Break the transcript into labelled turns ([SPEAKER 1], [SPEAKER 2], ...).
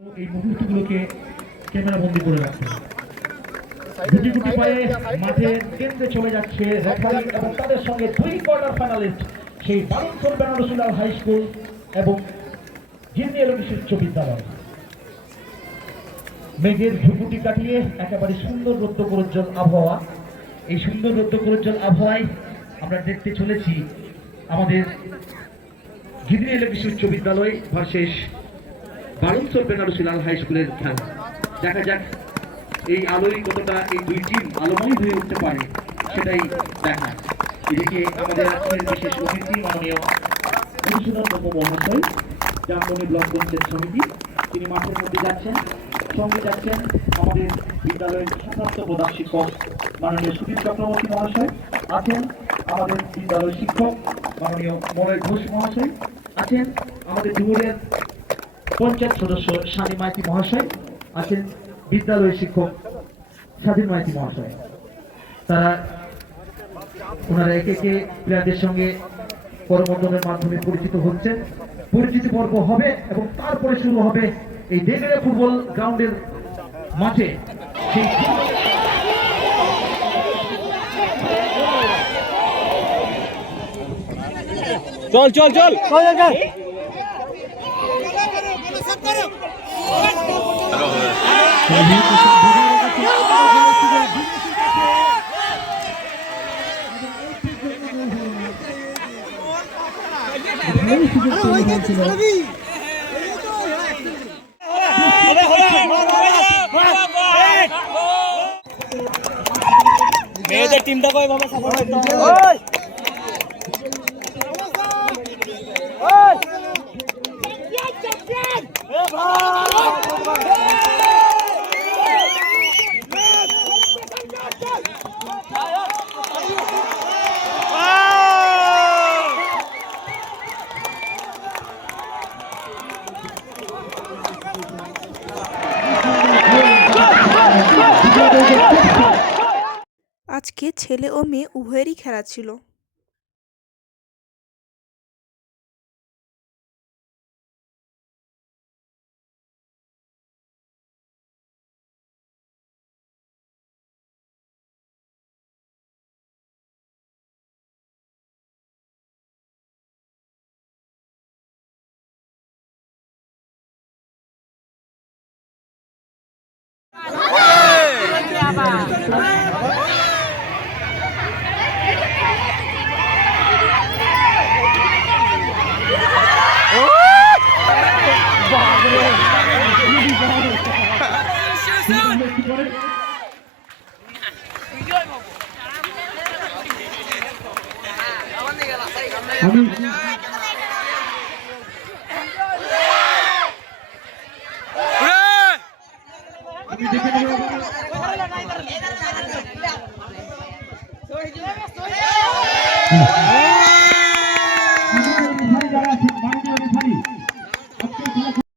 [SPEAKER 1] এই মুহূর্তগুলোকে করে রাখছে। গুটি গুটি পায়ে কেন্দ্রে চলে যাচ্ছে এবং তাদের সঙ্গে দুই কোয়ার্টার ফাইনালিস্ট সেই বেনারসুলাল হাই স্কুল এবং বিদ্যালয় মেঘের ঝুঁকুটি কাটিয়ে একেবারে সুন্দর আবহাওয়া। এই সুন্দর আবহাওয়ায় আমরা দেখতে চলেছি আমাদের গিদিনী এলোকিস উচ্চ বিদ্যালয় ভার্সেস বারুণচর বেনারসি লাল হাই স্কুলের খেলা। দেখা যাক এই আলোয় কতটা এই দুই টিম আলোময় হয়ে উঠতে পারে, সেটাই দেখা। এদিকে আমাদের আজকের বিশেষ অতিথি মাননীয় মধুসূদন বাবু মহাশয় ব্লক পঞ্চায়েত সমিতি, তিনি মাঠের মধ্যে যাচ্ছেন, সঙ্গে যাচ্ছেন আমাদের বিদ্যালয়ের সমস্ত প্রধান শিক্ষক মাননীয় সুদীপ চক্রবর্তী মহাশয়, আছেন আমাদের বিদ্যালয়ের শিক্ষক মাননীয় মলয় ঘোষ মহাশয়, আছেন আমাদের ডুমুরের পঞ্চায়েত সদস্য স্বামী মাইতি মহাশয় আছেন বিদ্যালয়ের শিক্ষক স্বাধীন মাইতি মহাশয়। তারা ওনারা একে একে প্লেয়ারদের সঙ্গে করমর্দনের মাধ্যমে পরিচিত হচ্ছেন। পরিচিতি পর্ব হবে এবং তারপরে শুরু হবে এই ডেগেরা ফুটবল গ্রাউন্ডের মাঠে। সেই
[SPEAKER 2] চল চল। চল চল চল। মেয়েদের টিমটা কই বাবা সাপোর্ট হবে।
[SPEAKER 3] আজকে ছেলে ও মেয়ে উভয়েরই খেলা ছিল।
[SPEAKER 1] আমি আমি দেখে নেব
[SPEAKER 2] ¡Vamos!